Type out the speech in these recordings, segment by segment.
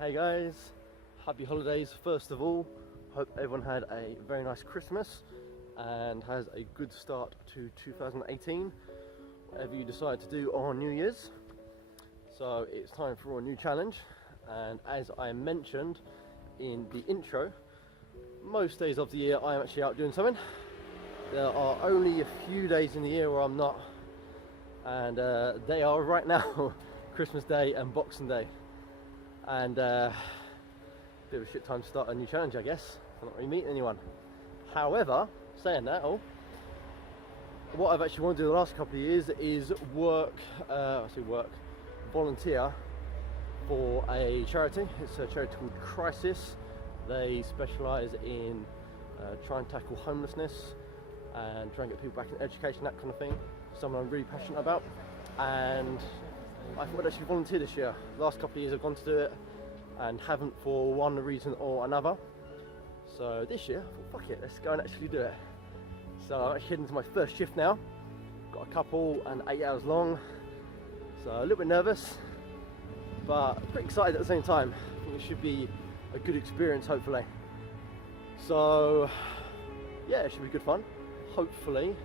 Hey guys, happy holidays first of all. Hope everyone had a very nice Christmas and has a good start to 2018, whatever you decide to do on New Year's. So it's time for a new challenge, and as I mentioned in the intro, most days of the year I am actually out doing something. There are only a few days in the year where I'm not, and they are right now Christmas Day and Boxing Day. And bit of a shit time to start a new challenge, I guess. I'm not really meeting anyone. However, saying that, what I've actually wanted to do the last couple of years is volunteer for a charity. It's a charity called Crisis. They specialise in trying to tackle homelessness and trying to get people back in education, that kind of thing. Something I'm really passionate about. And I thought I'd actually volunteer this year. The last couple of years I've gone to do it and haven't for one reason or another. So this year, I thought, fuck it, let's go and actually do it. So I'm actually heading to my first shift now. Got a couple and 8 hours long. So a little bit nervous, but pretty excited at the same time. I think it should be a good experience, hopefully. So yeah, it should be good fun. Hopefully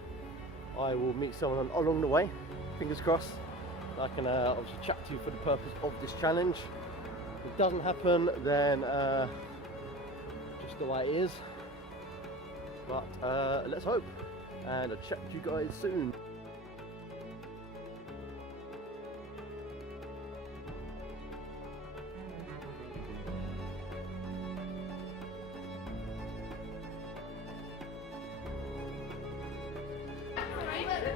I will meet someone along the way, fingers crossed. I can obviously chat to you for the purpose of this challenge. If it doesn't happen, then just the way it is. But let's hope, and I'll chat to you guys soon.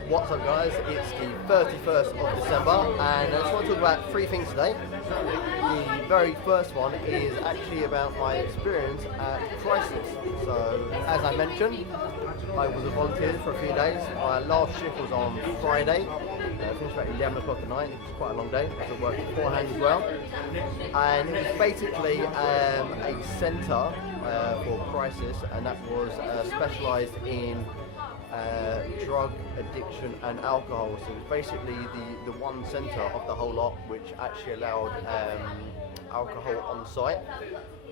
What's up guys, it's the 31st of December and I just want to talk about three things today. The very first one is actually about my experience at Crisis. So as I mentioned, I was a volunteer for a few days. My last shift was on Friday, finished about 11 o'clock at night. It was quite a long day, I worked beforehand as well. And it was basically a centre for Crisis, and that was specialised in drug addiction and alcohol. So it was basically the one centre of the whole lot which actually allowed alcohol on site,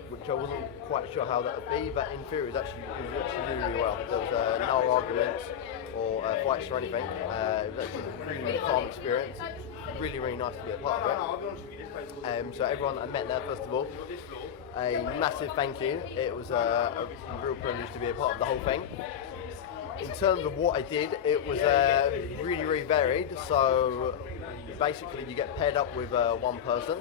which I wasn't quite sure how that would be, but in theory it was actually really, really well. There was no arguments or fights or anything. It was actually a really calm experience. Really, really nice to be a part of it. So everyone I met there, first of all, a massive thank you. It was a real privilege to be a part of the whole thing. In terms of what I did, it was really, really varied. So basically you get paired up with one person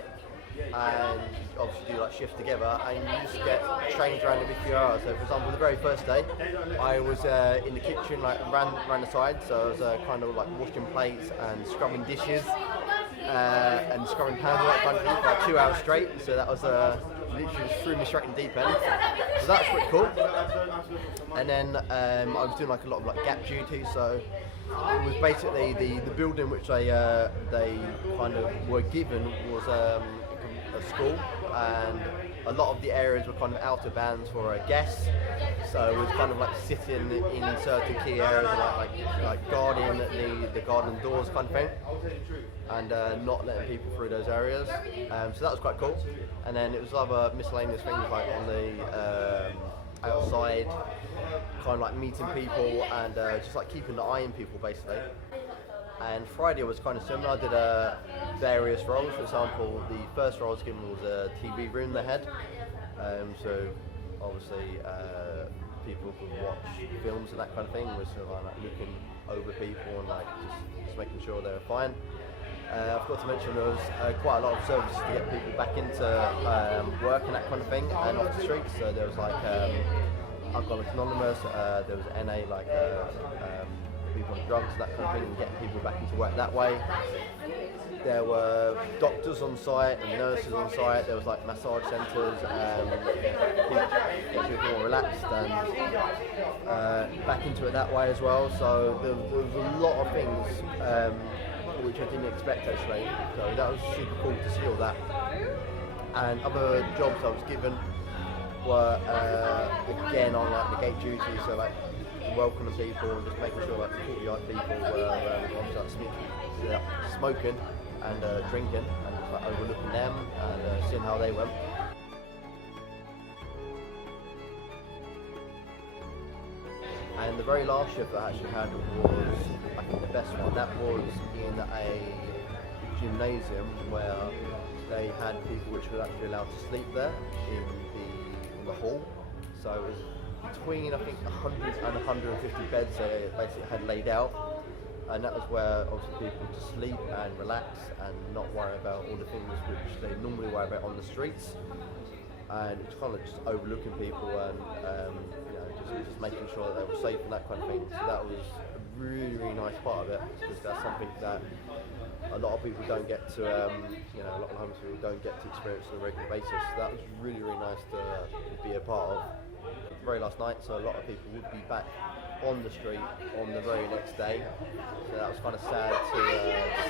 and obviously do like shifts together, and you just get changed around every few hours. So for example, the very first day I was in the kitchen, like ran the side, so I was kind of like washing plates and scrubbing dishes and scrubbing pans and that kind of thing for like 2 hours straight. So that was literally just threw me straight in the deep end. So that's pretty cool. And then I was doing like a lot of like gap duty, so it was basically the building which they kind of were given was a school, and a lot of the areas were kind of outer bands for guests. So it was kind of like sitting in certain key areas and like guarding the garden doors kind of thing, and not letting people through those areas. So that was quite cool. And then it was other miscellaneous things like on the outside, kind of like meeting people and just like keeping the eye on people basically. And Friday was kind of similar. I did various roles. For example, the first role I was given was a TV room they had. So obviously people could watch films and that kind of thing. We're sort of like looking over people and like just making sure they were fine. I forgot to mention there was quite a lot of services to get people back into work and that kind of thing, and off the streets. So there was like Alcoholics Anonymous, there was NA, like people on drugs and that kind of thing, and getting people back into work that way. There were doctors on site and nurses on site. There was like massage centres, people more relaxed and back into it that way as well. So there was a lot of things which I didn't expect actually. So that was super cool to see all that. And other jobs I was given were again on like the gate duty, so like welcoming people and just making sure like the 40-odd people were obviously like smoking and drinking, and just like overlooking them and seeing how they went. And the very last shift that I actually had was, I think, the best one. That was in a gymnasium where they had people which were actually allowed to sleep there in the hall. So it was between, I think, 100 and 150 beds they basically had laid out. And that was where obviously people to sleep and relax and not worry about all the things which they normally worry about on the streets. And it's kind of just overlooking people and just making sure that they were safe and that kind of thing. So that was a really, really nice part of it, because that's something that a lot of people don't get to, a lot of homeless people don't get to experience on a regular basis. So that was really, really nice to be a part of. The very last night, so a lot of people would be back on the street on the very next day. So that was kind of sad to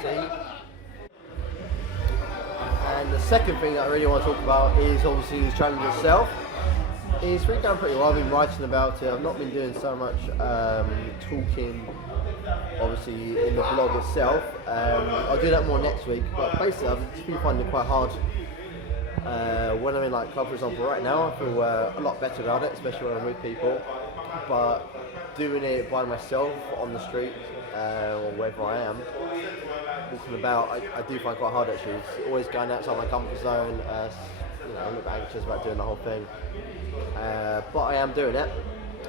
see. And the second thing that I really want to talk about is obviously the challenge itself. It's really going pretty well. I've been writing about it. I've not been doing so much talking, obviously, in the blog itself. I'll do that more next week. But basically, I've just been finding it quite hard. When I'm in like club, for example, right now, I feel a lot better about it, especially when I'm with people. But doing it by myself on the street or wherever I am, walking about, I do find quite hard actually. It's always going outside my comfort zone. I'm a little bit anxious about doing the whole thing, but I am doing it.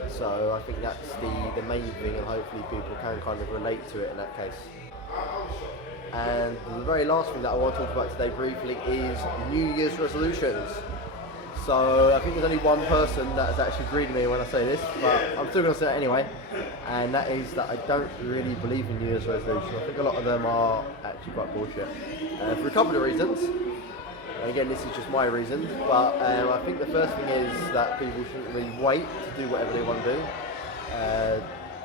So I think that's the main thing, and hopefully people can kind of relate to it in that case. And the very last thing that I want to talk about today briefly is New Year's resolutions. So I think there's only one person that has actually agreed with me when I say this, but I'm still going to say it anyway, and that is that I don't really believe in New Year's resolutions. I think a lot of them are actually quite bullshit, for a couple of reasons. And again, this is just my reasons, but I think the first thing is that people shouldn't really wait to do whatever they want to do.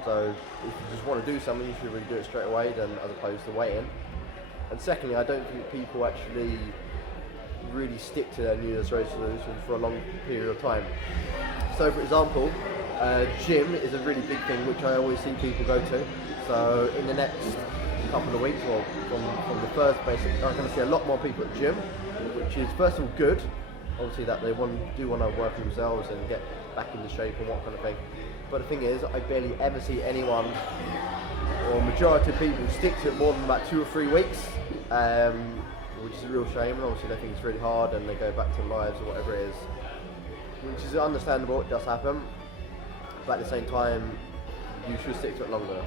So if you just want to do something, you should really do it straight away, as opposed to waiting. And secondly, I don't think people actually really stick to their New Year's resolutions for a long period of time. So for example, gym is a really big thing which I always see people go to. So in the next couple of weeks, or from the first basic, I'm going to see a lot more people at gym, which is first of all good, obviously that they do want to work for themselves and get back into shape and what kind of thing. But the thing is, I barely ever see anyone, or majority of people, stick to it more than about 2 or 3 weeks, which is a real shame. And obviously they think it's really hard and they go back to lives or whatever it is, which is understandable. It does happen, but at the same time, you should stick to it longer.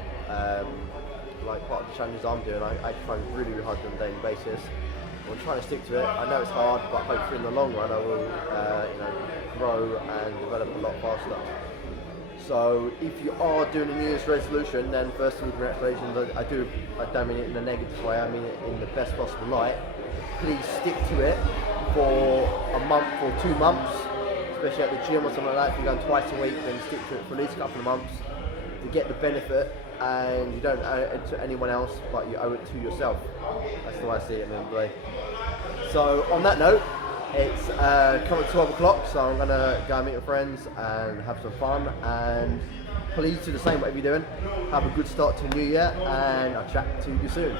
Like part of the challenges I'm doing, I try really, really hard on a daily basis. I'm trying to stick to it. I know it's hard, but hopefully in the long run I will grow and develop a lot faster. So if you are doing a New Year's resolution, then first of all, congratulations. I don't mean it in a negative way, I mean it in the best possible light. Please stick to it for a month or 2 months, especially at the gym or something like that. If you're going twice a week, then stick to it for at least a couple of months to get the benefit, and you don't owe it to anyone else, but you owe it to yourself. That's the way I see it at the end of the day. So on that note, it's coming 12 o'clock, so I'm going to go and meet with friends and have some fun, and please do the same whatever you're doing. Have a good start to the new year, and I'll chat to you soon.